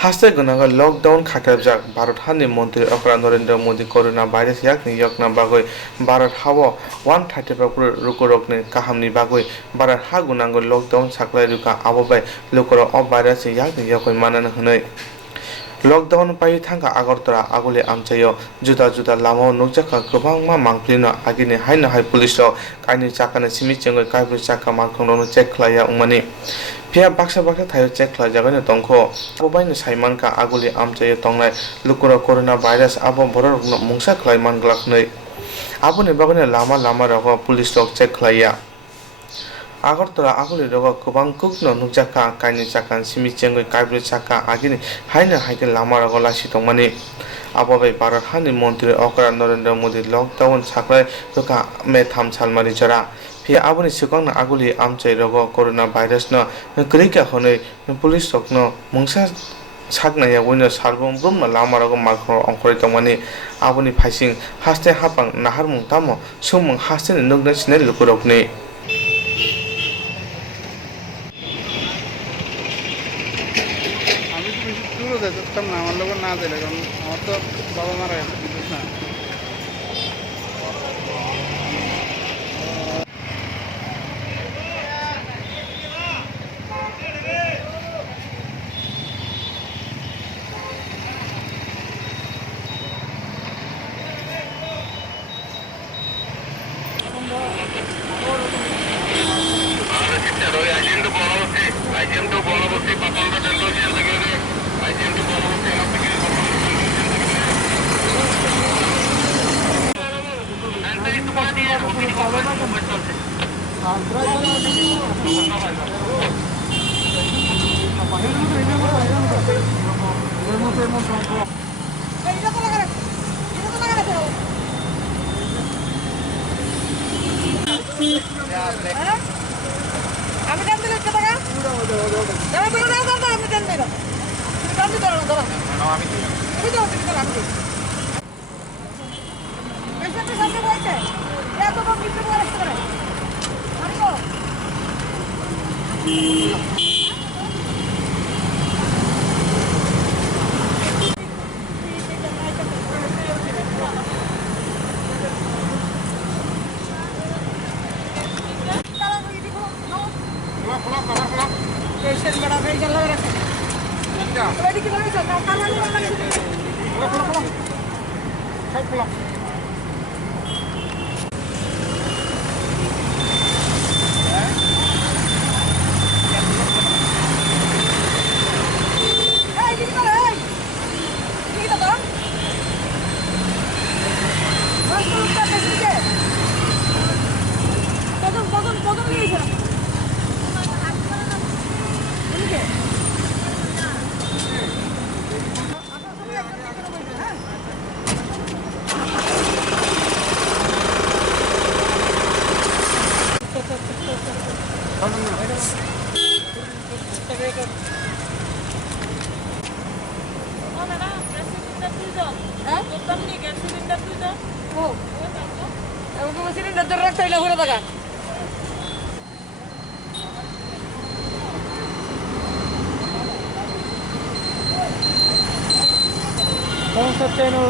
Hasteo gonaga lockdown khwlaijak Bharat Hani Mantri Okra Narendra Modi Corona virus yakni yakna bagoi Bharat hawo 135 lukorog kahamni bagoi Bharat ha gonango lockdown saklai ruka abobai lukorog o virus yakni yakoi manan hwnoi lockdown pai thangka agartara agole amchayo juda juda lama nukjaka kwbangma mangplino agini haina hai police rok kaini chakani simi chengoi kaibri chaka malkhung no check khlaiya ungmani pia baksa baksa thayo check khlaijagani tongkho abobaini saimanka agole amchayo tongnai lukorog corona virus abo borok mungsa khlaiman glakhnoi aboni bagoni lama rogo police rok check khlaiya agartala agole rogo kwbang kukno nukjaka kaini chaka simi chengoi kaibri chaka agini haina haike lama rogo lasi tongmani abobai Bharat Hani Mantri Okra Narendra Modi lockdown saklai ruka me tham salmari jora pia aboni sikongna aguli amchai rogo corona virus no krika honoi police rok no mungsa saknaya wino salbrumno lama rogo malkhung ongkhor tongmani aboni phaising Hasteo hapang naharmung tamo sumung Hasteo ni nukna sinai lukorogni আমার লোক না দিলে কারণ আমার তো বাবা মারা গেছে বুঝিস না আমি জানতে লাগছে টাকা দাও দাও দাও দাও আমি জানতে দাও তুমি জানতে দাও দাও আমি তুমি দাও তুমি দাও আমি পেশেন্টের সামনে বসে এত কম কিছু করে আসতে পারে আরিগো पेशेंट बड़ा फेशियल लग रहा है लेडी की लगी सर कारवाई वाला खोलो सब खोलो ए किती कर ए किती दादा बस उसका पेशेंट है कदम नहीं है সিলিন্ডার ধরে রাখতে হইলে ঘুরে থাকা সমস্যা চাই না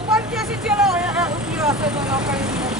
Igual que esse dia lá, o que você não